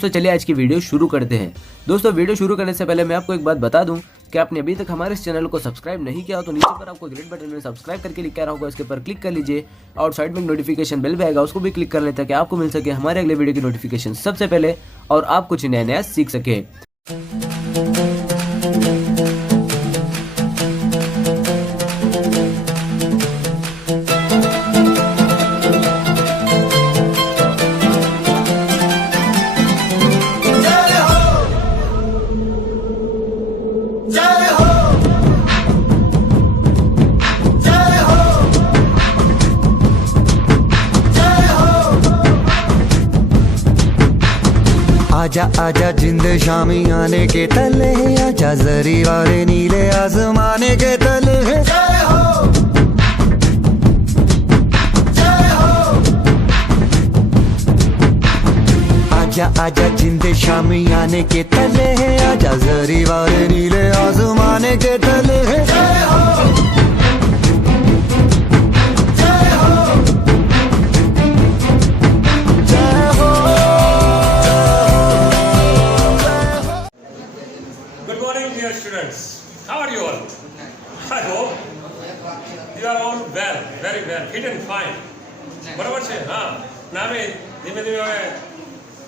दोस्तों चलिए आज की वीडियो शुरू करते हैं। दोस्तों वीडियो शुरू करने से पहले मैं आपको एक बात बता दूं कि आपने अभी तक हमारे इस चैनल को सब्सक्राइब नहीं किया हो तो नीचे पर आपको ग्रेट बटन में सब्सक्राइब करके लिखा रहा होगा, इसके पर क्लिक कर लीजिए और साइड में नोटिफिकेशन बेल भी आएगा, उसको भी क्लिक कर लें ताकि आपको मिल सके हमारे अगले वीडियो की नोटिफिकेशन सबसे पहले और आप कुछ नया नया सीख सके। आजा आजा जिंद शामी आने के तले, आजा जरी वाले नीले आसमाने के तले। जय हो जय हो। आजा आजा जिंद शामी आने के तले, आजा जरी वाले नीले आसमाने के तले। जय हो students, how are you all? I hope you are all well, very well, fit and fine. બરાબર છે? હા ના હવે ધીમે ધીમે હવે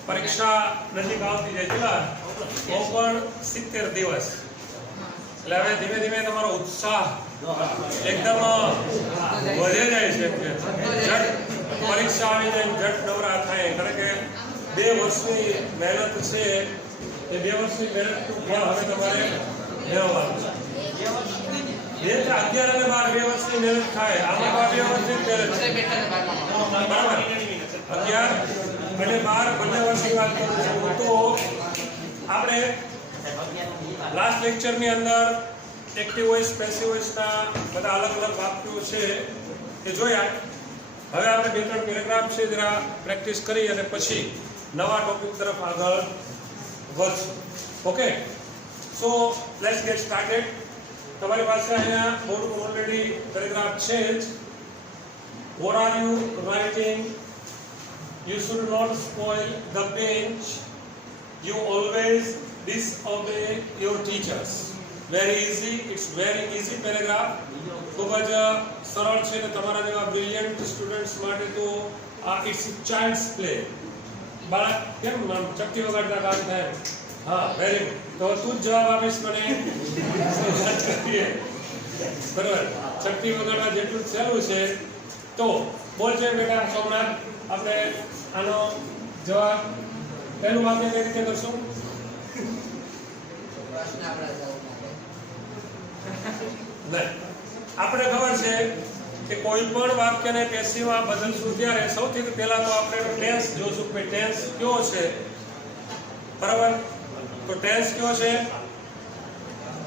પરીક્ષા નજીક આવતી જાય છે પણ 70 દિવસ એટલે હવે ધીમે ધીમે તમારો ઉત્સાહ એકદમ વધે જાય છે જટ પરીક્ષા આવી જાય જટ નવરા થાય કારણ કે 2 વર્ષની મહેનત છે એ 2 વર્ષની મહેનતનું ફળ હવે તમારે મેળવવાનું છે। 11 અને 12 2 વર્ષની મહેનત થાય, આમાં 2 વર્ષની મહેનત છે બરાબર। 11 અને 12 બંને વર્ષની વાત કરું છું તો આપણે લાસ્ટ લેક્ચરની અંદર એક્ટિવ વોઇસ પેસિવ વોઇસના બધા અલગ અલગ વાક્યો છે એ જોયા। હવે આપણે 2-3 પેરેગ્રાફ છે જરા પ્રેક્ટિસ કરી અને પછી નવા ટોપિક તરફ આગળ વધશું। Okay, so let's get started. તમારી પાસે અહીંયા બોર્ડ પર ઓલરેડી પેરેગ્રાફ છે જ। What are you writing? You should not spoil the bench. You always disobey your teachers. Very easy, it's very easy paragraph. ખૂબ જ સરળ છે ને તમારા જેવા બ્રિલિયન્ટ સ્ટુડન્ટ્સ માટે તો ઇટ્સ ચાઇલ્ડ્સ પ્લે। બાળક કેમ ચપટી વગાડતા કામ થાય? હા, વેરી ગુડ। તો તું જ જવાબ આપીશ મને બરાબર? ચપટી વગાડવા જેટલું સહેલું છે તો બોલ છે બેટા સોમનાથ, આપણે આનો જવાબ પહેલું વાક્ય કઈ રીતે કરશું? નહીં, આપણે ખબર છે કે કોઈ પણ વાક્યને પેસિવમાં બદલશું ત્યારે સૌથી પહેલા તો આપણે ટેન્સ જોશું કે ટેન્સ કયો છે બરાબર। તો ટેન્સ કયો છે?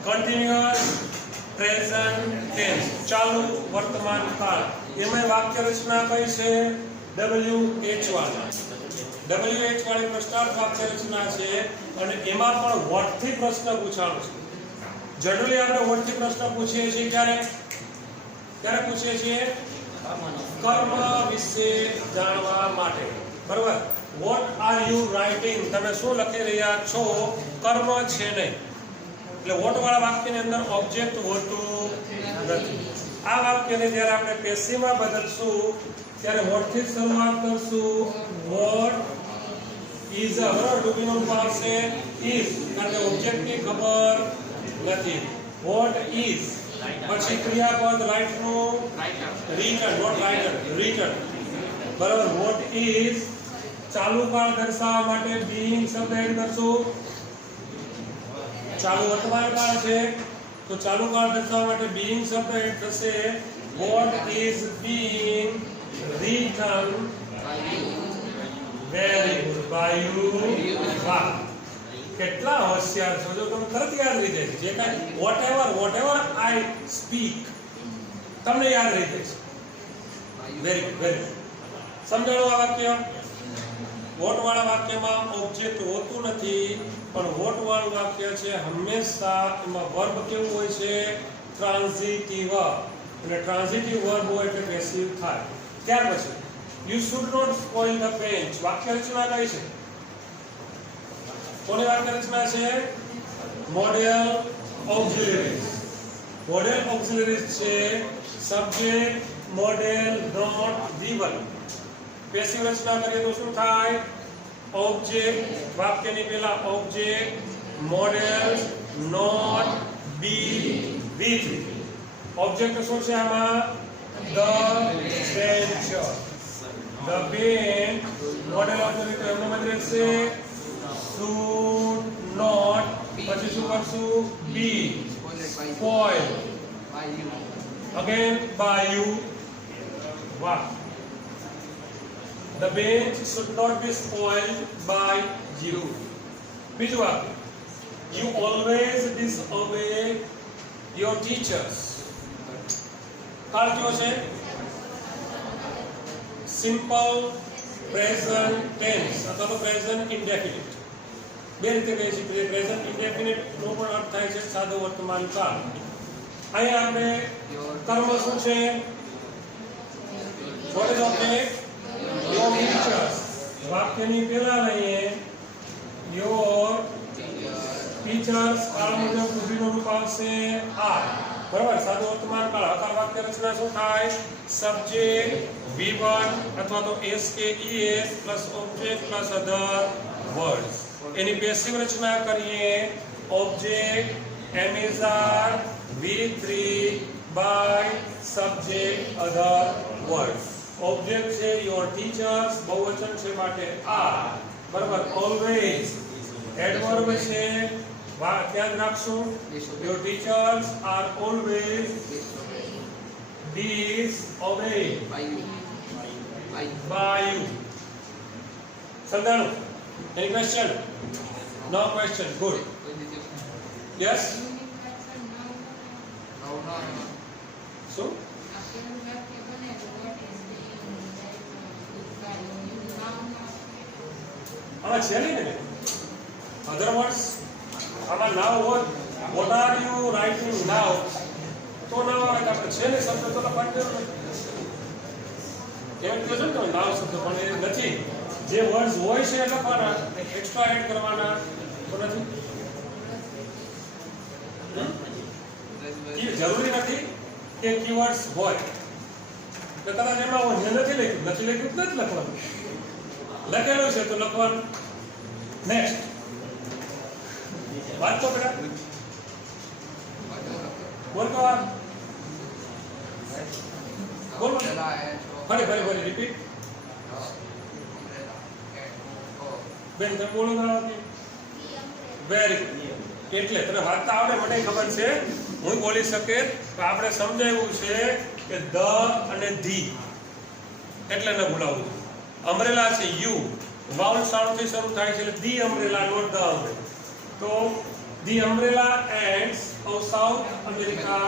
કન્ટિન્યુઅસ પ્રેઝન્ટ ટેન્સ, ચાલુ વર્તમાન કાળ। એમાં વાક્ય રચના કઈ છે? WH વાળી પ્રશ્નાર્થ વાક્ય રચના છે અને એમાં પણ વોટ થી પ્રશ્ન પૂછાણો છે। જનરલી આપણે વોટ થી પ્રશ્ન પૂછીએ છીએ ક્યારે પૂછીએ છીએ? કર્મ વિશે જાણવા માટે બરાબર। વોટ આર યુ રાઇટિંગ, તમે શું લખી રહ્યા છો? કર્મ છે નહીં એટલે વોટ વાળા વાક્યની અંદર ઓબ્જેક્ટ હોતું નથી। આ વાક્યને જ્યારે આપણે પેસિવમાં બદલશું ત્યારે વોટ થી શરૂઆત કરશું। What is a to be નો પાવર છે ઇઝ કારણ કે ઓબ્જેક્ટ ની ખબર નથી। વોટ ઇઝ પછી ક્રિયાપદ રાઇટ નું રિટર્ન, નોટ રાઇટર, રિટર્ન બરાબર। વોટ ઇઝ ચાલુ કાળ દર્શાવવા માટે બીઇંગ શબ્દ એડ કરશું। ચાલુ વર્તમાન કાળ છે તો ચાલુ કાળ દર્શાવવા માટે બીઇંગ શબ્દ એડ થશે। What is being written, very good, by you. વાહ, કેટલા હોશિયાર છો, જો તમને તરત યાદ રહી જાય જે કાંઈ વોટ એવર આઈ સ્પીક તમને યાદ રહી જાય છે। Very good, very good. સમજાણું આ વાક્ય? વોટ વાળા વાક્યમાં ઓબ્જેક્ટ હોતું નથી પણ વોટ વાળું વાક્ય છે હંમેશા એમાં વર્બ કેવું હોય છે? ટ્રાન્ઝિટિવ, એટલે ટ્રાન્ઝિટિવ વર્બ હોય એટલે પેસિવ થાય। ત્યાર પછી You should not spoil the bench. વાક્ય રચના કઈ છે? કોની વાક્ય રચના છે? મોડેલ ઓક્સિલરીઝ. મોડેલ ઓક્સિલરીઝ છે subject, modal, not, V1. Passive રચના કરીએ તો શું થાય? ઓબ્જેક્ટ, વાક્યની પહેલા object, modal, not, be, V3. Object શું છે આમાં? The bench. The bench. Modal object એમનો મત રહેશે should not, પછી શું કરશું? બી, spoil, again by you. વાહ. The bench should not be spoiled by you. બીજું વાક્ય, you always disobey your teachers. કાળ કયો છે? સિમ્પલ પ્રેઝન્ટ ટેન્સ અથવા તો પ્રેઝન્ટ ઇન્ડેફિનિટ. બે રીતે કહી શકીએ. પ્રેઝન્ટ ઇન્ડેફિનિટ નો પણ અર્થ થાય છે સાદો વર્તમાન કાળ. અહીંયા આપણે કર્મ શું છે? What is object? Your teachers. વાક્યની પહેલા લઈએ your teachers. કાળ મુજબ ઉભીનું રૂપ આવશે are. બરાબર. સાદો વર્તમાન કાળ. હકાર વાક્ય રચના શું થાય? સબ્જેક્ટ, V1 અથવા તો SKES plus object plus other words. એની પેસિવ રચના કરીએ object, am is are, V3 by subject other words. Object છે યોર ટીચર્સ, બહુવચન છે માટે આર. બરાબર. ઓલવેઝ એડવર્બ છે, ધ્યાન રાખશું. Your teachers are always disobeyed by you. સમજાણું? Any question? No question. Good. Yes? So? આમાં છે ને other words આમાં now what are you writing now તો ના આવે આપણે છે ને શબ્દ તો લખવાનું જરૂર નથી. એમ કહો છો ને નાવ શબ્દ પણ એ નથી. જે વર્ડ્સ હોય છે એ લખવાના, એક્સ્ટ્રા એડ કરવાના તો નથી. જરૂરી નથી કે કીવર્ડ્સ હોય. તો કદાચ એમાં હોય નથી લખ્યું નથી લખવાનું. લખેલું છે તો લખવાનું. નેક્સ્ટ વાત તો બેટા બોલ તો બોલ ફરી રિપીટ. બેન તમે બોલો ના. Very good. એટલે તને વાંચતા આવડે, મને ખબર છે, હું બોલી શકે. આપણે સમજાવ્યું છે કે ધ અને ધી એટલે ન ભૂલાવું. અમ્બ્રેલા છે યુ, વાઉલ સાઉન્ડ થી શરૂ થાય છે એટલે the umbrella, not the umbrella. તો the umbrella ants of South America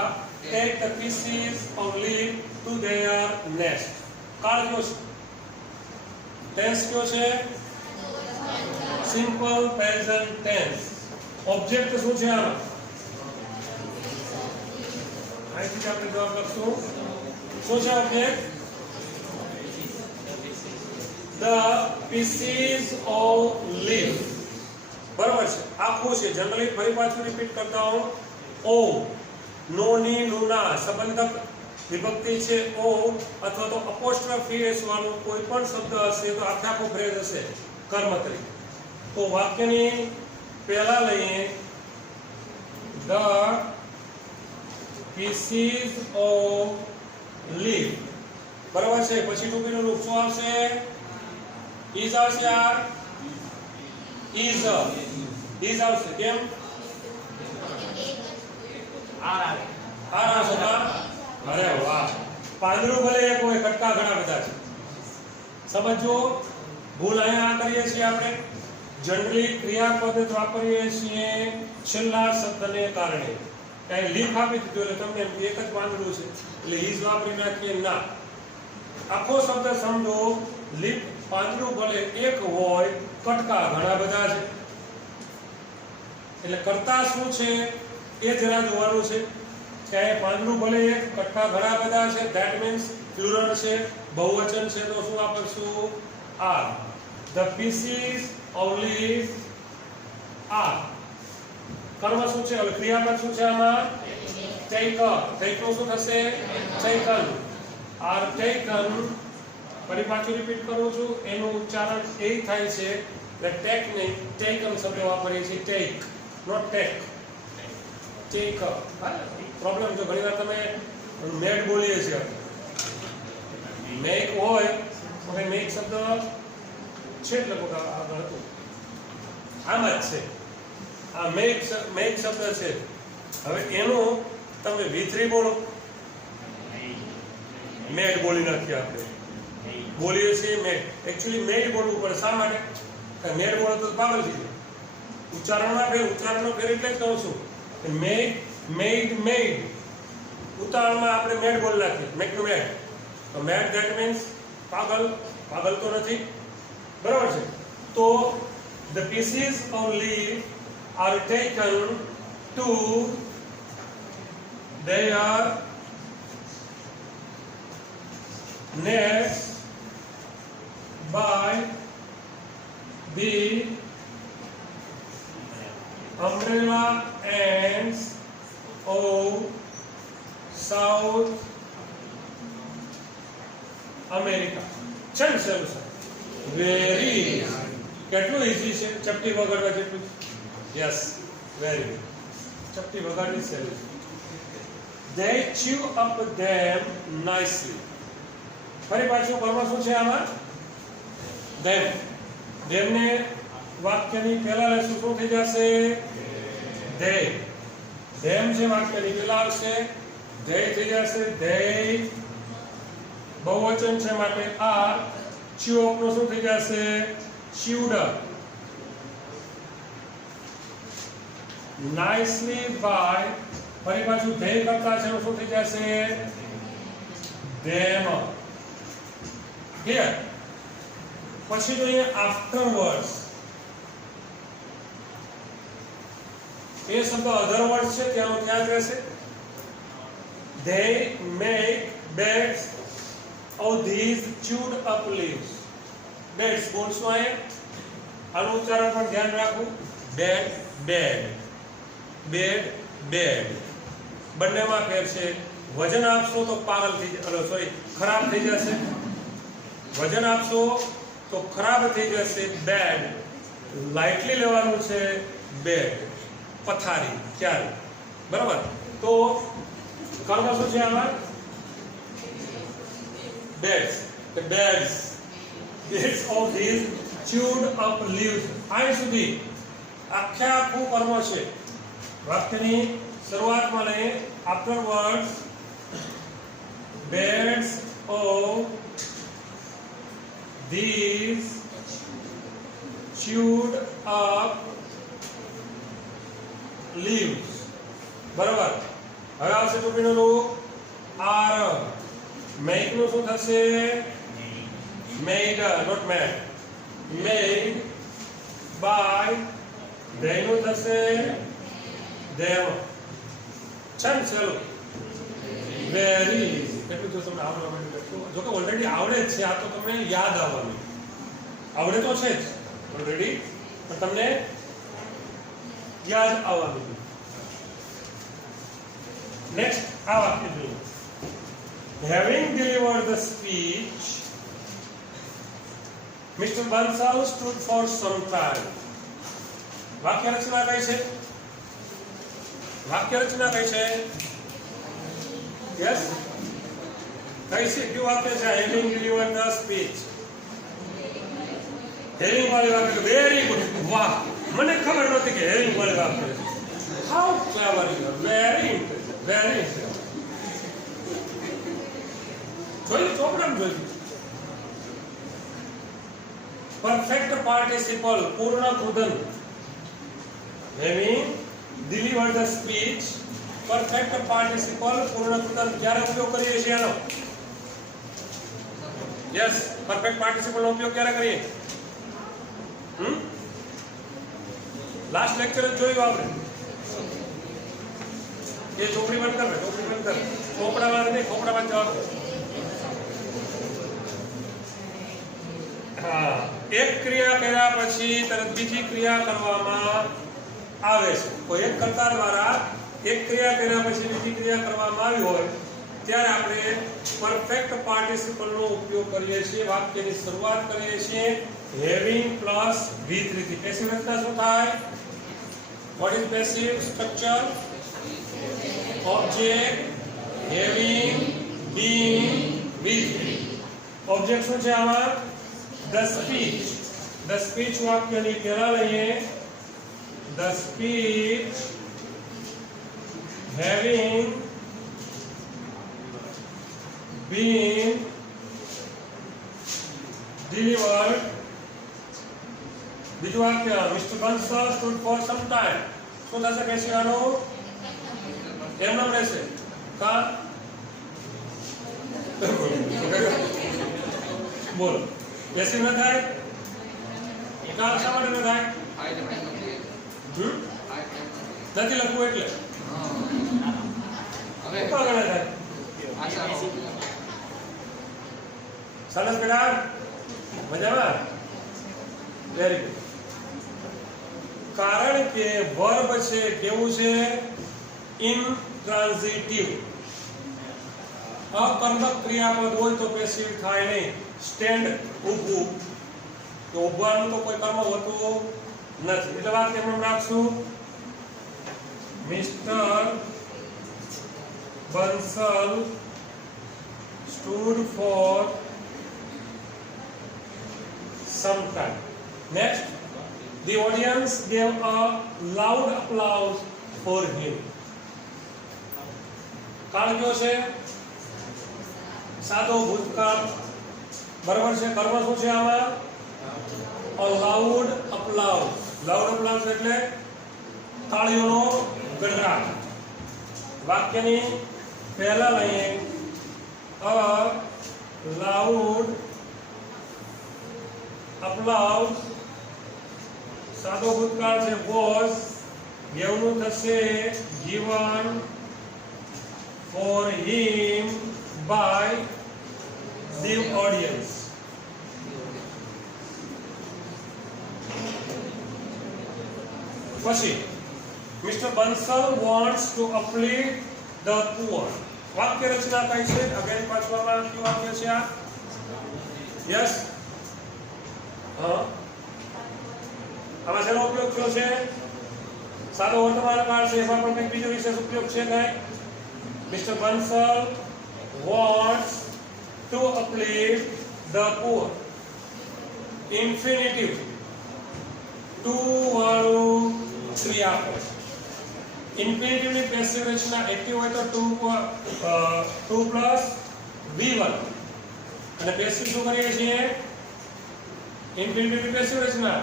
take the pieces of leaf to their nest. કાળ કયો છે? ટેન્સ કયો છે? Simple present tense. ઓબ્જેક્ટ શું છે આમાં? અહીંથી આપણે જવાબ લખશું. શું છે object? The pieces of leaf. બરાબર છે. આખું છે. જનરલી ફરી પાછું રિપીટ કરતા હું. ઓ, નો ની નુના સંબંધક વિભક્તિ છે ઓ, અથવા તો અપોસ્ટ્રોફી એસ વાળો કોઈ પણ શબ્દ હશે તો આખો ફ્રેઝ હશે કર્મ તરીકે. તો વાક્યની પહેલા લઈએ the pieces of leaf. બરાબર છે. પછી ટુકીનું રૂપ શું આવશે? is આવશે. યાર is આવશે. કેમ? આર આવશે. અરે વાહ. પાંદડું ભલે એક હોય, કટકા ઘણા બધા છે. સમજો. ભૂલ અહીંયા આ કરીએ છીએ આપણે. જનરલી ક્રિયાપદ વાપરીએ છીએ છેલ્લા શબ્દને કારણે. કઈ લીફ આપી દીધું એટલે તમને એક જ પાંદડું છે એટલે ઈઝ વાપરી નાખીએ ના. આખો શબ્દ સમજો. લીફ પાંદડું ભલે એક હોય, કટકા ઘણા બધા છે. એટલે કરતા શું છે એ જરા જોવાનું છે. કે પાંદડું ભલે એક, કટકા ઘણા બધા છે. ધેટ મીન્સ પ્લુરલ છે, બહુવચન છે તો શું વાપરશું? R. The pieces of leaf આ કર્મ શું છે? હવે ક્રિયાપદ શું છે આમાં? ટેક. ટેકનું શું થશે? ટેકન. Are taken. ફરી પાછું રિપીટ કરું છું, એનું ઉચ્ચારણ એ થાય છે કે ટેક નહીં, ટેકન શબ્દ વાપરીએ છીએ. Take, not take. Take. Problem જો ઘણીવાર તમે મેડ બોલીએ છીએ, મેક હોય તો મેક શબ્દ છે જ લગભગ આગળ હતું, આમ જ છે. આ મેક શબ્દ છે. હવે એનું તમે V3 બોલો, મેડ બોલી નાખીએ આપણે, બોલીએ છીએ મેડ. એકચ્યુઅલી મેડ બોલવું પડે. શા માટે? મેડ બોલો તો પાગલ થઈ જાય. ઉચ્ચારણનો ફેર એટલે જ કહું છું કે મેક, મેડ, મેડ. ઉતાવળમાં આપણે મેડ બોલી નાખીએ, મેક ટુ મેડ. તો મેડ ધેટ મીન્સ પાગલ. પાગલ તો નથી, બરાબર છે? તો the pieces of leaf are taken to their nests by the umbrella ants of South America. ચલ સર, વેરી કેટલું ઈઝી છે ચપટી વગાડવા જેટલું. Yes, very good. ચપટી વગાડવી સહેલી. They chew up them nicely. ફરી પાછું કર્મ શું છે આમાં? them. them ને વાક્યની પહેલા લેશું શું થઈ જશે? they. them જે વાક્યની પહેલા આવશે they થઈ જશે. they બહુવચન છે માટે આ chew up નું શું થઈ જશે? chewed up. nicely by ફરી પાછું they કરતા છે શું થઈ જશે? them. here પછી જોઈએ afterwards. એ શબ્દ other words છે ત્યાંનું ત્યાં જ રહેશે. they make beds of these chewed up leaves. beds બોલશું અહીંયા, આનું ઉચ્ચારણ પણ ધ્યાન રાખવું. bed, bed, bed, bed. બંનેમાં ફેર છે. વજન આપશો તો પાગલ થઈ જશે, સોરી ખરાબ થઈ જશે. વજન આપશો તો ખરાબ થઈ જશે. બેડ લાઇટલી લેવાનું છે. બેડ પથારી, ક્યારે, બરાબર? તો કર્મ શું છે આમાં? Beds. the beds of these chewed up leaves. અહીં સુધી આખું કર્મ છે. વાક્યની શરૂઆતમાં લઈએ afterwards beds of these chewed up leaves. બરાબર. હવે આવશે ટોપીનું રૂપ આર. મેક નું શું થશે? made, not made. made by. they નું થશે them. ચલ ચલો, વેરી. એટલું જો તમને આવડે, જો કે ઓલરેડી આવડે જ છે, આ તો તમને યાદ આવવાનું. આવડે તો છે જ ઓલરેડી, પણ તમને યાદ આવવાનું. નેક્સ્ટ આ વાક્ય જોઈએ. having delivered the speech, Mr. Bansal stood for some time. વાક્ય રચના કઈ છે? વાક્ય રચના કઈ છે? યસ, કઈ છે? કયું વાક્ય છે? having delivered the speech. Hearing વાળી વાક્ય. વેરી ગુડ, વાહ, મને ખબર નહોતી કે હેરિંગ વાળી વાક્ય છે. How clever you are. Very interesting, very interesting. જોઈ ચોપડામાં જોઈ. પરફેક્ટ પાર્ટિસિપલ, પૂર્ણ કૃદન. having delivered the speech, perfect participle, પૂર્ણ કૃદન. ક્યારે ઉપયોગ કરીએ છીએ આનો? યસ, પરફેક્ટ પાર્ટિસિપલ નો ઉપયોગ ક્યારે કરીએ? લાસ્ટ લેક્ચર જ જોયું આપણે. એ ચોપડી બંધ કર, ચોપડી બંધ કર. ચોપડામાં નહીં, ચોપડામાં જવાબ. હા, એક ક્રિયા કર્યા પછી તરત બીજી ક્રિયા કરવામાં આવે છે. કોઈ એક કર્તા દ્વારા એક ક્રિયા કર્યા પછી બીજી ક્રિયા કરવામાં આવી હોય ત્યારે આપણે પરફેક્ટ પાર્ટિસિપલનો ઉપયોગ કરીએ છીએ. વાક્યની શરૂઆત કરીએ છીએ હેવિંગ પ્લસ V3 થી. પેસિવ રચના શું થાય? What is passive structure? Object having being V3. Object શું છે આમાં? The speech. ધ સ્પીચ વાક્યની પહેલા લઈએ. The speech having been delivered. બીજું વાક્ય Mr. Bansal stood for some time. શું થશે પેશિયાનું? એમ નામ રહેશે કા? બોલો પેશિવ ન થાય? કા શા માટે ન થાય? નથી લખવું એટલે સરસ બેટા, મજામાં? Very good. કારણ કે વર્બ છે કેવું છે? ઇન્ટ્રાન્ઝિટિવ. અકર્મક ક્રિયાપદ હોય તો પેસિવ થાય નહીં. સ્ટેન્ડ, ઊભું, તો ઊભવાનું તો કોઈ કર્મ હોતું નથી. એટલે વાત કેમ રાખશું? Mister Bansal stood for some time. Next, the audience gave a loud applause for him. કાળ કયો છે? સાદો ભૂતકાળ. બરાબર છે. કર્મ શું છે આમાં? a loud applause. loud applause એટલે તાળીઓનો ગડગડાટ. વાક્યની પહેલા લઈએ a loud applause. સાદો ભૂતકાળ છે was. બેવનું થશે given for him by the audience. પછી Mr. Bansal wants to uplift the poor. વાક્ય રચના કઈ છે? અગેન પાછળમાં કયું વાક્ય છે આ? યસ. હા, આમાં શેનો ઉપયોગ થયો છે? સાદો વર્તમાન કાળ છે. એમાં પણ કંઈક બીજો વિશેષ ઉપયોગ છે કઈ? Mr. Bansal wants to uplift the poor. Infinitive. to વાળું ક્રિયાપદ. ઇન્ફિનિટિવ ની પેસિવ રચના એક્ટિવ હોય તો 2 પ્લસ V1 અને પેસિવ શું કરીએ છીએ? ઇન્ફિનિટિવ ની પેસિવ રચના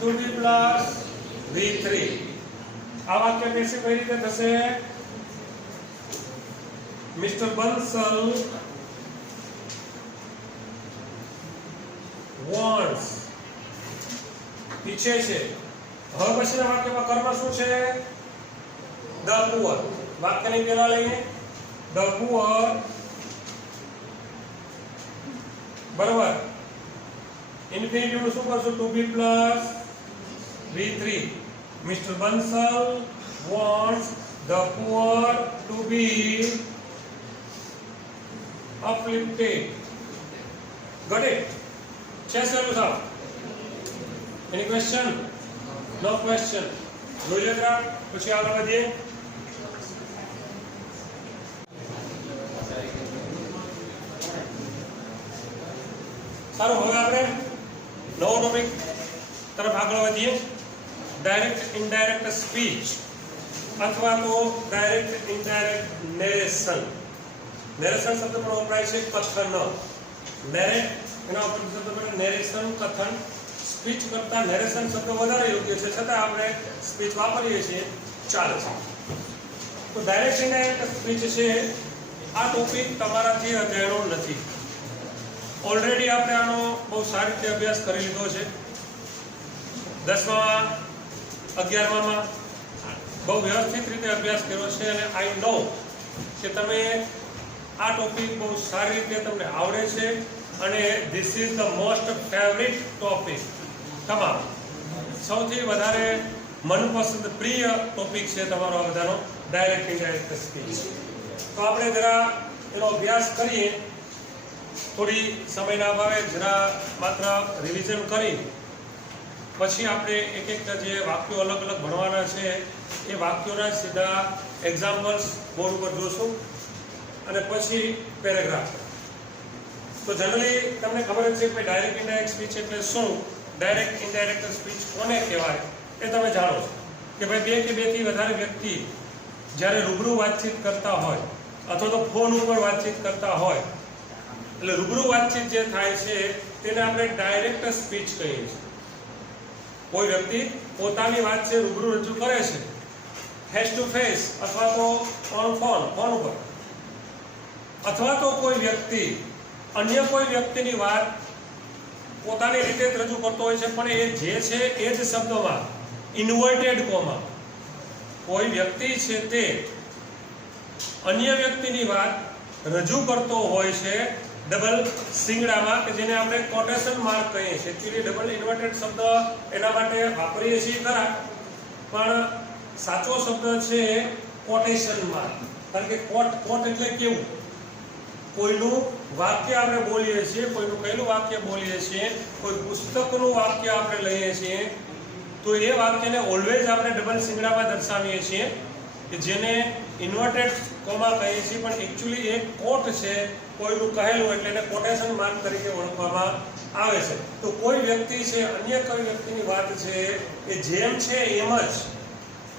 2V પ્લસ V3. આ વાક્ય પેસિવ કઈ રીતે થશે? મિસ્ટર બંસલ wants ઈચ્છે છે. હવે પછીના વાક્યમાં કર્મ શું છે? The poor. વાક્યની પહેલા લઈએ ધ પુઅર. બરાબર. ઇન્ફિનિટિવ નું શું કરશું? 2B plus V3. Mister Bansal wants the poor to be uplifted. Got it? Chess સાહેબ. Any question? No question. જોઈ લેતા પછી આગળ વધીએ. સારું, હવે આપણે નવો ટોપિક તરફ આગળ વધીએ. ડાયરેક્ટ ઇનડાયરેક્ટ સ્પીચ અથવા તો ડાયરેક્ટ ઇનડાયરેક્ટ નેરેશન. નેરેશન શબ્દ પણ વપરાય છે કથન. નેરેટ એના ઉપર શબ્દ પડે નેરેશન, કથન. સ્પીચ કરતા નેરેશન શબ્દ વધારે યોગ્ય છે, છતાં આપણે સ્પીચ વાપરીએ છીએ, ચાલે છે. તો ડાયરેક્ટ ઇનડાયરેક્ટ સ્પીચ છે, આ ટોપિક તમારાથી અજાણ્યો નથી. ઓલરેડી આપણે આનો બહુ સારી રીતે અભ્યાસ કરી લીધો છે. 10મા 11મામાં બહુ વ્યવસ્થિત રીતે અભ્યાસ કર્યો છે અને આઈ નો કે તમે આ ટોપિક બહુ સારી રીતે તમને આવડે છે અને this is the most favourite topic. તમામ સૌથી વધારે મનપસંદ પ્રિય ટોપિક છે તમારો આ બધાનો ડાયરેક્ટ ઇનડાયરેક્ટ સ્પીચ. તો આપણે જરા એનો અભ્યાસ કરીએ, થોડી સમયના અભાવે જરા માત્ર રિવિઝન કરી પછી આપણે એક એક જે વાક્યો અલગ અલગ ભણવાના છે એ વાક્યોના સીધા એક્ઝામ્પલ્સ બોર્ડ ઉપર જોશું અને પછી પેરેગ્રાફ. તો જનરલી તમને ખબર જ છે કે ડાયરેક્ટ ઇનડાયરેક્ટ સ્પીચ એટલે શું, ડાયરેક્ટ ઇનડાયરેક્ટ સ્પીચ કોને કહેવાય એ તમે જાણો છો કે ભાઈ બે કે બેથી વધારે વ્યક્તિ જ્યારે રૂબરૂ વાતચીત કરતા હોય અથવા તો ફોન ઉપર વાતચીત કરતા હોય એટલે રૂબરૂ વાતચીત જે થાય છે તેને આપણે ડાયરેક્ટ સ્પીચ કહીએ છીએ. કોઈ વ્યક્તિ પોતાની વાત છે રૂબરૂ રજૂ કરે છે ફેસ ટુ ફેસ અથવા તો ફોન ઉપર, અથવા તો કોઈ વ્યક્તિ અન્ય કોઈ વ્યક્તિની વાત પોતાની રીતે જ રજૂ કરતો હોય છે પણ એ જે છે એ જ શબ્દોમાં ઇન્વર્ટેડ કોમા કોઈ વ્યક્તિ છે તે અન્ય વ્યક્તિની વાત રજૂ કરતો હોય છે ડબલ સિંગડામાં, કે જેને આપણે કોટેશન માર્ક કહીએ છીએ. એકચ્યુઅલી ડબલ ઇન્વર્ટેડ શબ્દ એના માટે વાપરીએ છીએ ખરા, પણ સાચો શબ્દ છે કોટેશન માર્ક. કારણ કે કોટ એટલે કેવું, કોઈનું વાક્ય આપણે બોલીએ છીએ, કોઈનું કહેલું વાક્ય બોલીએ છીએ, કોઈ પુસ્તકનું વાક્ય આપણે લઈએ છીએ તો એ વાક્યને ઓલવેઝ આપણે ડબલ સિંગડામાં દર્શાવીએ છીએ કે જેને ઇન્વર્ટેડ કોમા કહીએ છીએ, પણ એકચ્યુઅલી એક કોટ છે કોઈનું કહેલું એટલે એને કોટેશન માર્ક તરીકે ઓળખવામાં આવે છે. તો કોઈ વ્યક્તિ છે અન્ય કોઈ વ્યક્તિની વાત છે એ જેમ છે એમ જ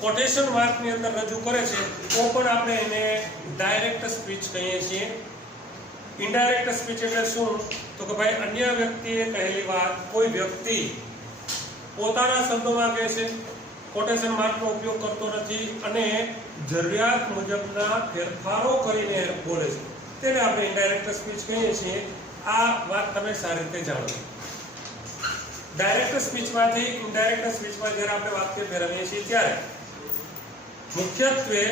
કોટેશન માર્કની અંદર રજૂ કરે છે તો પણ આપણે એને ડાયરેક્ટ સ્પીચ કહીએ છીએ. ઇનડાયરેક્ટ સ્પીચ એટલે શું, તો કે ભાઈ અન્ય વ્યક્તિએ કહેલી વાત કોઈ વ્યક્તિ પોતાના શબ્દોમાં કહે છે, કોટેશન માર્કનો ઉપયોગ કરતો નથી અને જરૂરિયાત મુજબના ફેરફારો કરીને બોલે છે, તેને આપણે ઇનડાયરેક્ટ સ્પીચ કહીએ છીએ. આ વાત તમે સારી રીતે જાણો છો. ડાયરેક્ટ સ્પીચમાંથી ઇનડાયરેક્ટ સ્પીચમાં જ્યારે આપણે વાક્ય ફેરવીએ છીએ ત્યારે મુખ્યત્વે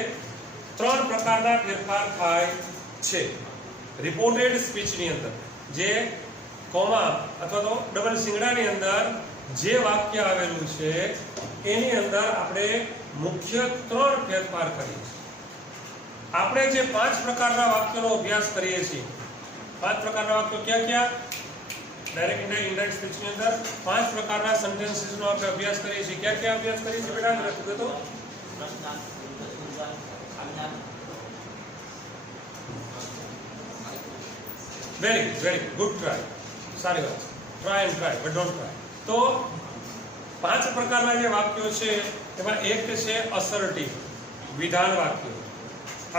3 પ્રકારના ફેરફાર થાય છે. રિપોર્ટેડ સ્પીચની અંદર જે કોમા અથવા તો ડબલ સિંગડાની અંદર જે વાક્ય આવેલું છે એની અંદર આપણે મુખ્ય 3 ફેરફાર કરીએ છીએ. આપણે જે 5 પ્રકારના વાક્યોનો અભ્યાસ કરીએ છીએ, 5 પ્રકારના વાક્યો ક્યાં ક્યાં, ડાયરેક્ટ ઇનડાયરેક્ટ સ્પીચની અંદર 5 પ્રકારના સેન્ટેન્સીસનો આપણે અભ્યાસ કરીએ છીએ. ક્યાં ક્યાં અભ્યાસ કરીએ છીએ બેટા, લખી દો. વેરી ગુડ ટ્રાય, સારી વાત, try and try but don't try. તો 5 પ્રકારના જે વાક્યો છે એમાં એક છે અસર્ટિવ વિધાન વાક્ય.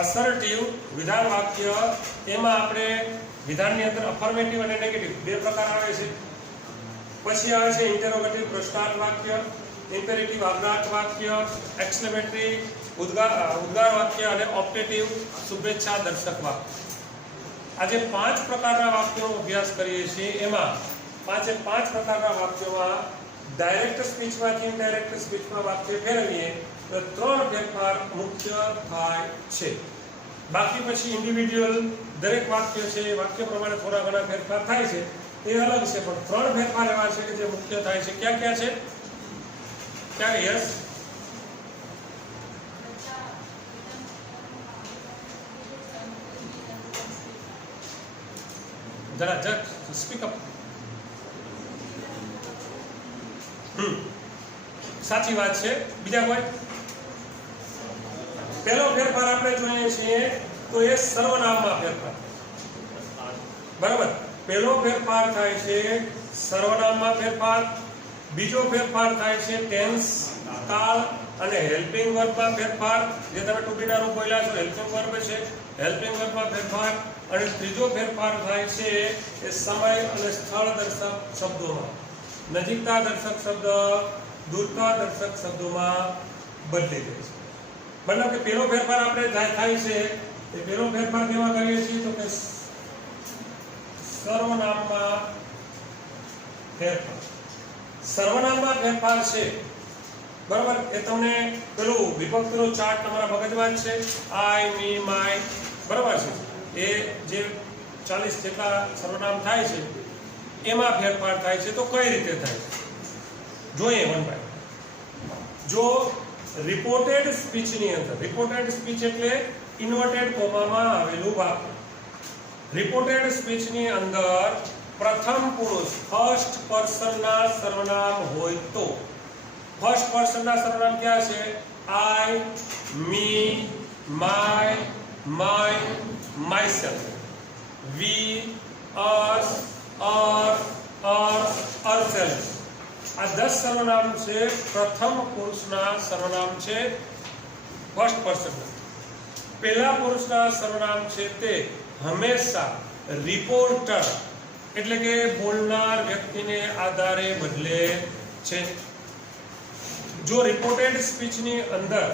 અસર્ટિવ વિધાન વાક્ય એમાં આપણે વિધાનની અંદર અફર્મેટિવ અને નેગેટિવ 2 પ્રકાર આવે છે. પછી આવે છે ઇન્ટરોગેટિવ પ્રશ્નાર્થ વાક્ય, ઇમ્પેરેટિવ આજ્ઞાર્થ વાક્ય, એક્સક્લેમેટરી ઉદ્ગાર વાક્ય અને ઓપ્ટેટિવ શુભેચ્છા દર્શક વાક્ય. આજે 5 પ્રકારના વાક્યોનો અભ્યાસ કરીએ છીએ. એમાં 5 પ્રકારના વાક્યોમાં ડાયરેક્ટ સ્પીચમાંથી ઇનડાયરેક્ટ સ્પીચમાં વાક્ય ફેરવીએ તો 3 ફેરફાર મુખ્ય થાય છે. બાકી પછી ઇન્ડિવિડ્યુઅલ દરેક વાક્ય છે એ વાક્ય પ્રમાણે થોડા ઘણા ફેરફાર થાય છે એ અલગ છે, પણ 3 ફેરફાર એવા છે કે જે મુખ્ય થાય છે. ક્યાં ક્યાં છે, ક્યાં? યસ, જરા સ્પીક અપ. સાચી વાત છે. બીજા કોઈ? પહેલો ફેરફાર આપણે જોઈએ છીએ તો એ સર્વનામમાં ફેરફાર. બરાબર, પહેલો ફેરફાર થાય છે સર્વનામમાં ફેરફાર. બીજો ફેરફાર થાય છે ટેન્સ કાળ અને હેલ્પિંગ વર્બમાં ફેરફાર, જે તમે ટુ બી ના રૂપ બોલ્યા છો હેલ્પિંગ વર્બ છે, હેલ્પિંગ વર્બમાં ફેરફાર. અને ત્રીજો ફેરફાર થાય છે એ સમય અને સ્થળ દર્શક શબ્દોમાં, નજીકતા દર્શક શબ્દ દૂરતા દર્શક શબ્દોમાં બદલી જાય છે. મતલબ કે પહેલો ફેરફાર આપણે થાય છે એ પહેલો ફેરફાર કેવા કરીએ છીએ તો કે સર્વનામમાં ફેરફાર. સર્વનામમાં ફેરફાર છે, બરાબર, એ તમને પેલું વિભક્તિનો ચાર્ટ તમારા મગજમાં જ છે, આઈ, મી, માય, બરાબર છે. એ જે 40 જેટલા સર્વનામ થાય છે એમાં ફેરફાર થાય છે. તો કઈ રીતે થાય જોઈએ વન બાય. જો રિપોર્ટેડ સ્પીચની અંદર, રિપોર્ટેડ સ્પીચ એટલે ઇન્વર્ટેડ કોમામાં આવેલું વાક્ય, રિપોર્ટેડ સ્પીચની અંદર પ્રથમ પુરુષ ફર્સ્ટ પર્સનના સર્વનામ હોય તો, ફર્સ્ટ પર્સનના સર્વનામ ક્યાં છે? આઈ, મી, માય, માઇન, માયસેલ્ફ, વી, અસ, અર્થ, અર્થ, અરસેલ્ફ. આ 10 સર્વનામ છે પ્રથમ પુરુષના સર્વનામ છે ફર્સ્ટ પર્સનના. પહેલા પુરુષના સર્વનામ છે તે હંમેશા રિપોર્ટર એટલે કે બોલનાર વ્યક્તિને આધારે બદલે છે. જો રિપોર્ટેડ સ્પીચની અંદર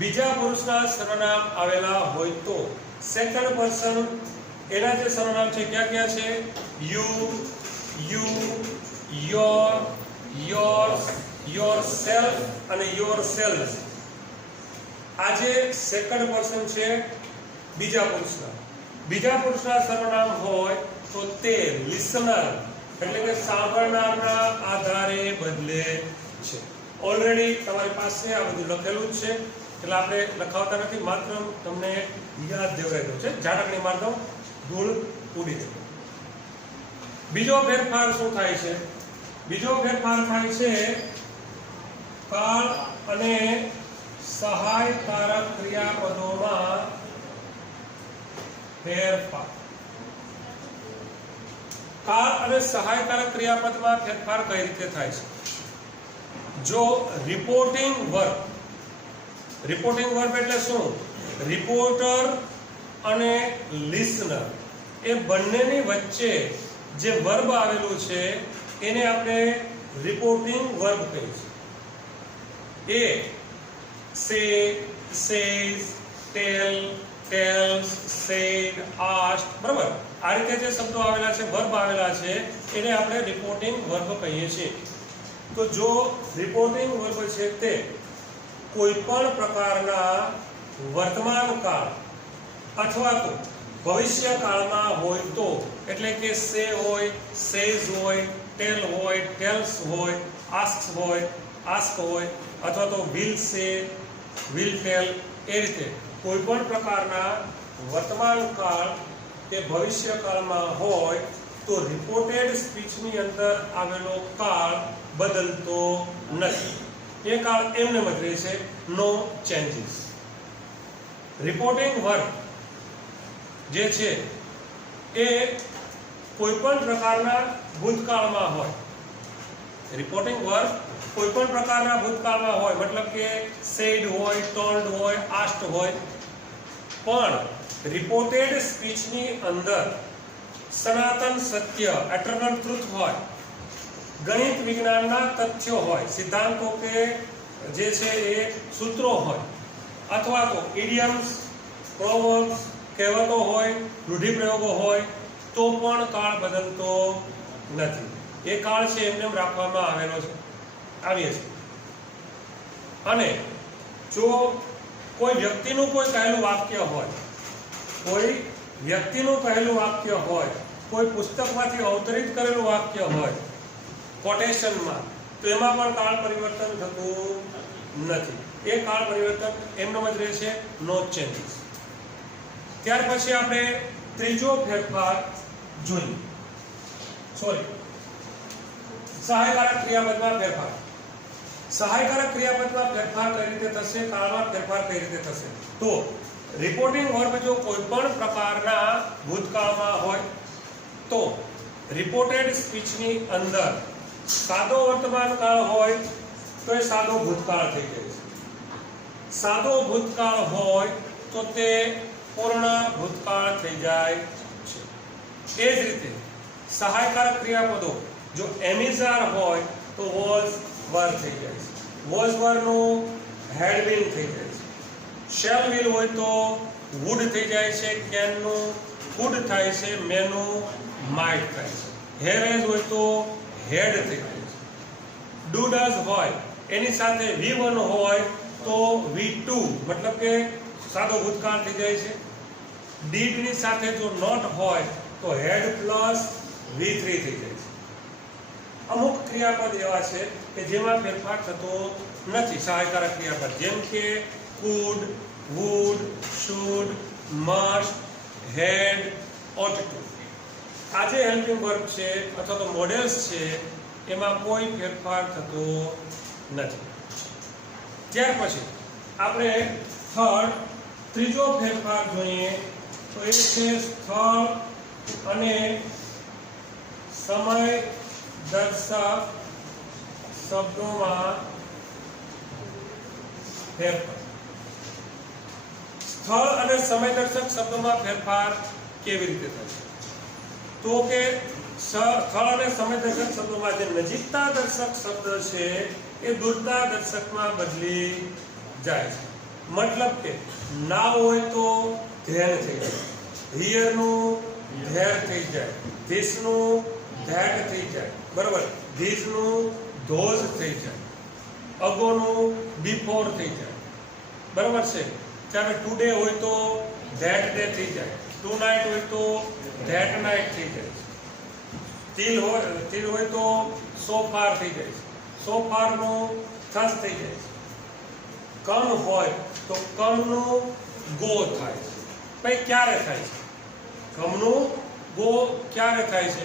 બીજા પુરુષના સર્વનામ આવેલા હોય તો સેકન્ડ પર્સન એના જે સર્વનામ છે ક્યાં ક્યાં છે? You, you, your, yours, yourself અને યોરસેલ્ફ. આ જે સેકન્ડ પર્સન છે બીજા પુરુષના સર્વનામ હોય તો તે લિસનર એટલે કે સાંભળનારના આધારે બદલે છે. ઓલરેડી તમારી પાસે આ બધું લખેલું જ છે એટલે આપણે લખાવતા નથી, માત્ર તમને યાદ દેવરાઈ દઉં છે, ઝાટકણી માર દઉં, ધૂળ ઉડી જાય. બીજો ફેરફાર શું થાય છે? બીજો ફેરફાર થાય છે કાળ અને સહાયકારક ક્રિયાપદોમાં ફેરફાર. કાળ અને સહાયકારક ક્રિયાપદમાં ફેરફાર કઈ રીતે થાય છે? જો રિપોર્ટિંગ વર્બ એટલે શું? રિપોર્ટર અને લિસનર એ બંનેની વચ્ચે જે વર્બ આવેલું છે એને આપણે રિપોર્ટિંગ વર્બ કહીએ છીએ. એ સે, સેઝ, ટેલ, ટેલ્સ, સેડ, આસ્ક, બરાબર? આ રીતે જે શબ્દો આવેલા છે, વર્બ આવેલા છે, એને આપણે રિપોર્ટિંગ વર્બ કહીએ છીએ. તો જો રિપોર્ટિંગ વર્બ છે તે કોઈ પણ પ્રકારના વર્તમાન કાળ અથવા તો ભવિષ્ય કાળમાં હોય તો, એટલે કે સે હોય, સેઝ હોય, ટેલ હોય, ટેલ્સ હોય, આસ્ક હોય, અથવા તો વિલ સે, વિલ ટેલ, એ રીતે કોઈ પણ પ્રકારના વર્તમાન કાળ કે ભવિષ્ય કાળમાં હોય તો રિપોર્ટેડ સ્પીચની અંદર આવેલો કાળ બદલતો નથી. એ કાળ એમને જ રહે છે, નો ચેન્જીસ. રિપોર્ટિંગ વર્બ જે છે એ કોઈ પણ પ્રકારના ભૂતકાળમાં હોય. રિપોર્ટિંગ વર્બ કોઈ પણ પ્રકારના ભૂતકાળમાં હોય, મતલબ કે સેડ હોય, ટોલ્ડ હોય, આસ્ક્ડ હોય, પણ રિપોર્ટેડ સ્પીચની અંદર સનાતન સત્ય, એટર્નલ ટ્રુથ હોય, ગણિત વિજ્ઞાનના તથ્યો હોય, સિદ્ધાંતો કે જે છે એ સૂત્રો હોય, અથવા તો ઇડિયમ્સ, પ્રોવર્બ્સ, કહેવતો હોય, રૂઢિપ્રયોગો હોય, તો પણ કાળ બદલતો નથી. એ કાળ છે એમને રાખવામાં આવેલો છે, આવીએ છે. અને જો કોઈ વ્યક્તિનું કોઈ કહેલું વાક્ય હોય, કોઈ પુસ્તકમાંથી અવતરિત કરેલું વાક્ય હોય કોટેશનમાં, તો એમાં પણ કાળ પરિવર્તન થતું નથી. એ કાળ પરિવર્તન એમનો જ રહેશે, નો ચેન્જીસ. ત્યાર પછી આપણે ત્રીજો ફેરફાર જોઈએ. સહાયકારક ક્રિયાપદમાં ફેરફાર. સહાયકારક ક્રિયાપદમાં ફેરફાર કઈ રીતે થશે? કાળમાં ફેરફાર કઈ રીતે થશે? તો રિપોર્ટિંગ વર્બ જો કોઈ પણ પ્રકારના ભૂતકાળમાં હોય તો રિપોર્ટેડ સ્પીચની અંદર સાદો વર્તમાન કાળ હોય તો એ સાદો ભૂતકાળ થઈ જાય છે. સાદો ભૂતકાળ હોય તો તે પૂર્ણ ભૂતકાળ થઈ જાય છે. એ જ રીતે સહાયકારક ક્રિયાપદો જો એમિઝાર હોય તો વોઝ વર થઈ જાય છે. વોઝ વરનું હેડ બીન થઈ જાય છે. શેલ વિલ હોય તો વુડ થઈ જાય છે. કેનનું કુડ થાય છે. મેનું માઇટ થાય છે. હેર હેઝ હોય તો હેડ થઈ જાય છે. ડુ ડઝ હોય એની સાથે V1 હોય તો V2 મતલબ કે સાદો ભૂતકાળ થઈ જાય છે. ડીડ ની સાથે જો નોટ હોય તો હેડ પ્લસ V3 થઈ જાય છે. અમુક ક્રિયાપદ એવા છે કે જેમાં ફેરફાર થતો નથી સહાયકારક ક્રિયાપદ, જેમ કે could, would, should, must, had, ought to. આ જે હેલ્પિંગ વર્બ છે અથવા તો મોડેલ્સ છે એમાં કોઈ ફેરફાર થતો નથી. ત્યાર પછી આપણે ત્રીજો ફેરફાર જોઈએ તો એ છે સ્થળ અને સમય દર્શક શબ્દોમાં ફેરફાર. સ્થળ અને સમય દર્શક શબ્દોમાં ફેરફાર કેવી રીતે થાય છે? તો કે સ્થળ અને સમય દર્શક શબ્દોમાં જે નજીકતા દર્શક શબ્દ છે એ દૂરતા દર્શકમાં બદલી જાય છે. મતલબ કે ના હોય તો ધેર થઈ જાય, હિયર નું ધેર થઈ જાય, ધીસ નું ધેટ થઈ જાય, બરાબર, ધીસ નું ધોઝ થઈ જાય, અગો નું બિફોર થઈ જાય, બરાબર છે. ત્યારે ટુડે હોય તો ધેટ ડે થઈ જાય, ટુ નાઇટ હોય તો ધેટ નાઇટ થઈ જાય, તિલ હોય તો સો ફાર થઈ જાય, સો ફાર નું થસ થઈ જાય, કમ હોય તો કમ નું ગો થાય છે. ભાઈ ક્યારે થાય છે? કમ નું ગો ક્યારે થાય છે?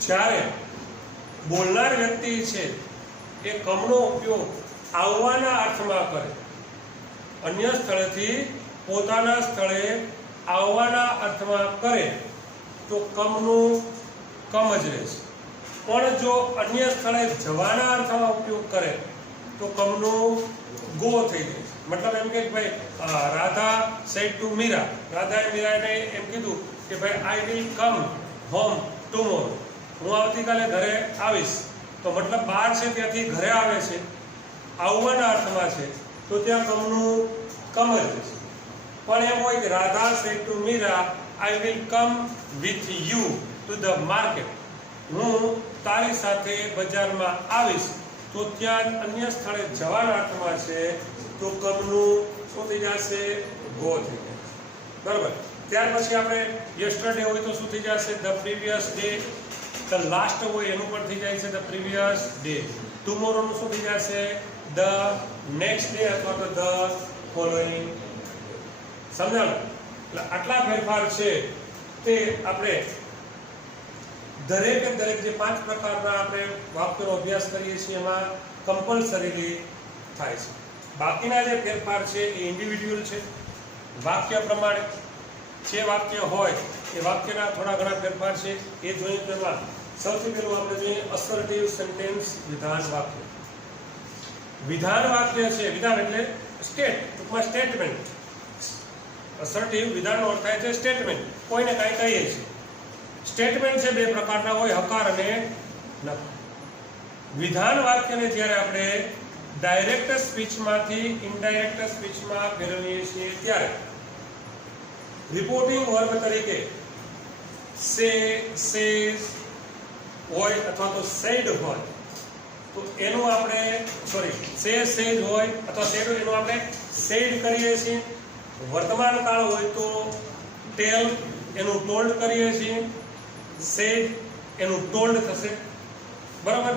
જ્યારે બોલનાર વ્યક્તિ છે એ કમનો ઉપયોગ આવવાના અર્થમાં કરે, અન્ય સ્થળેથી પોતાના સ્થળે આવવાના અર્થમાં કરે તો કમનું કમ જ રહેશે. પણ જો અન્ય સ્થળે જવાના અર્થમાં ઉપયોગ કરે તો કમનું ગો થઈ જાય. મતલબ એમ કે ભાઈ રાધા સેડ ટુ મીરા, રાધાએ મીરાને એમ કીધું કે ભાઈ I will come home tomorrow, હું આવતીકાલે ઘરે આવીશ. તો મતલબ બહાર છે ત્યાંથી ઘરે આવે છે, આવવાના અર્થમાં છે તો ત્યાં કમનું કમ જ રહેશે. પણ એમ હોય કે Radha said to Meera I will come with you to the market, હું તારી સાથે બજારમાં આવીશ, તો ત્યાં અન્ય સ્થળે જવાના અર્થમાં છે તો કમનું શું થઈ જશે? ગો થઈ જશે, બરાબર. ત્યાર પછી આપણે યસ્ટરડે હોય તો શું થઈ જશે? The previous day. The last હોય એનું પણ થઈ જાય છે ધ પ્રીવિયસ ડે. ટુમોરોનું શું થઈ જશે? ધ નેક્સ્ટ ડે અથવા તો ધ ફોલોઈંગ. સમજાણું? એટલે આટલા ફેરફાર છે તે આપણે દરેક જે 5 પ્રકારના આપણે વાક્યોનો અભ્યાસ કરીએ છીએ એમાં કમ્પલસરીલી થાય છે. બાકીના જે ફેરફાર છે એ ઇન્ડિવિડ્યુઅલ છે, વાક્ય પ્રમાણે જે વાક્ય હોય એ વાક્યના થોડા ઘણા ફેરફાર છે એ જોઈએ. તો એમાં સૌથી પહેલું આપણે જોઈએ અસર્ટિવ સેન્ટેન્સ, વિધાન વાક્ય. વિધાન વાક્ય છે, વિધાન એટલે સ્ટેટ, ટૂંકમાં સ્ટેટમેન્ટ. અસર્ટિવ વિધાનનો અર્થ થાય છે સ્ટેટમેન્ટ, કોઈને કાંઈ કહીએ છીએ. સ્ટેટમેન્ટ છે 2 પ્રકારના હોય, હકાર અને નકાર. વિધાન વાક્યને જ્યારે આપણે ડાયરેક્ટ સ્પીચમાંથી ઇનડાયરેક્ટ સ્પીચમાં ફેરવીએ છીએ ત્યારે રિપોર્ટિંગ વર્બ તરીકે સે, સેઝ હોય અથવા તો સેડ હોય તો એનું આપણે સે, સેઝ હોય અથવા સેડ હોય એનું આપણે સેડ કરીએ છીએ. વર્તમાન કાળ હોય તો ટેલ એનું ટોલ્ડ કરીએ છીએ, સેડ એનું ટોલ્ડ થશે, બરાબર.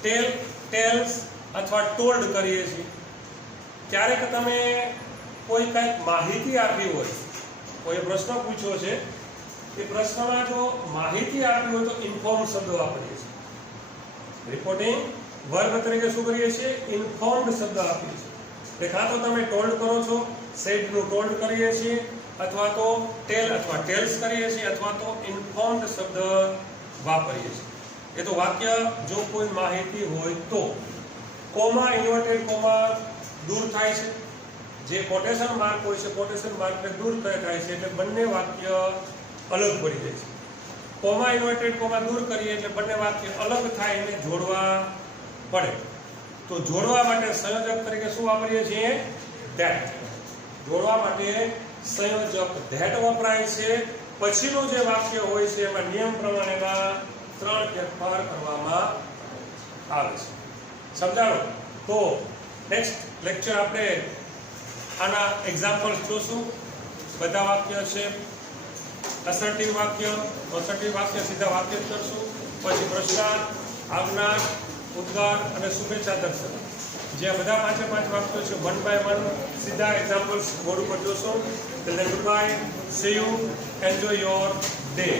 ટેલ, ટેલ્સ અથવા ટોલ્ડ કરીએ છીએ. ક્યારેક તમે કોઈ કંઈક માહિતી આપી હોય, કોઈ પ્રશ્ન પૂછ્યો છે, એ પ્રશ્નમાં જો માહિતી આપી હોય તો ઇન્ફોર્મ શબ્દ વાપરીએ છીએ. રિપોર્ટિંગ વર્બ તરીકે શું કરીએ છીએ? ઇન્ફોર્મ્ડ શબ્દ આપીએ છીએ. એટલે કાં તો તમે ટોલ્ડ કરો છો, સેડનું ટોલ્ડ કરીએ છીએ, અથવા તો ટેલ અથવા ટેલ્સ કરીએ છીએ, અથવા તો ઇન્ફોર્મ્ડ શબ્દ વાપરીએ છીએ. એ તો વાક્ય જો કોઈ માહિતી હોય તો. કોમા, ઇન્વર્ટેડ કોમા દૂર થાય છે. જે કોટેશન માર્ક હોય છે, કોટેશન માર્કને દૂર થાય છે એટલે બંને વાક્ય અલગ પડી જાય છે. કોમા, ઇન્વર્ટેડ કોમા દૂર કરીએ એટલે બંને વાક્ય અલગ થાય અને જોડવા પડે. તો જોડવા માટે સંયોજક તરીકે શું વાપરીએ છીએ? ધેટ. જોડવા માટે સંયોજક ધેટ વપરાય છે. પછીનું જે વાક્ય હોય છે એમાં નિયમ પ્રમાણેના 3 ફેરફાર કરવામાં આવે છે. સમજાણો? તો નેક્સ્ટ લેક્ચર આપણે આના એક્ઝામ્પલ જોશું. બધા વાક્ય છે અસર્ટિવ વાક્ય સીધા વાક્ય કરશું, પછી પ્રશ્નાર્થ, આજ્ઞા, ઉદ્ગાર અને શુભેચ્છા દર્શન, જે બધા 5 વાક્યો છે 1 by 1 સીધા એક્ઝામ્પલ્સ બોર્ડ ઉપર જોશો. Till then good bye, C you, enjoy your day.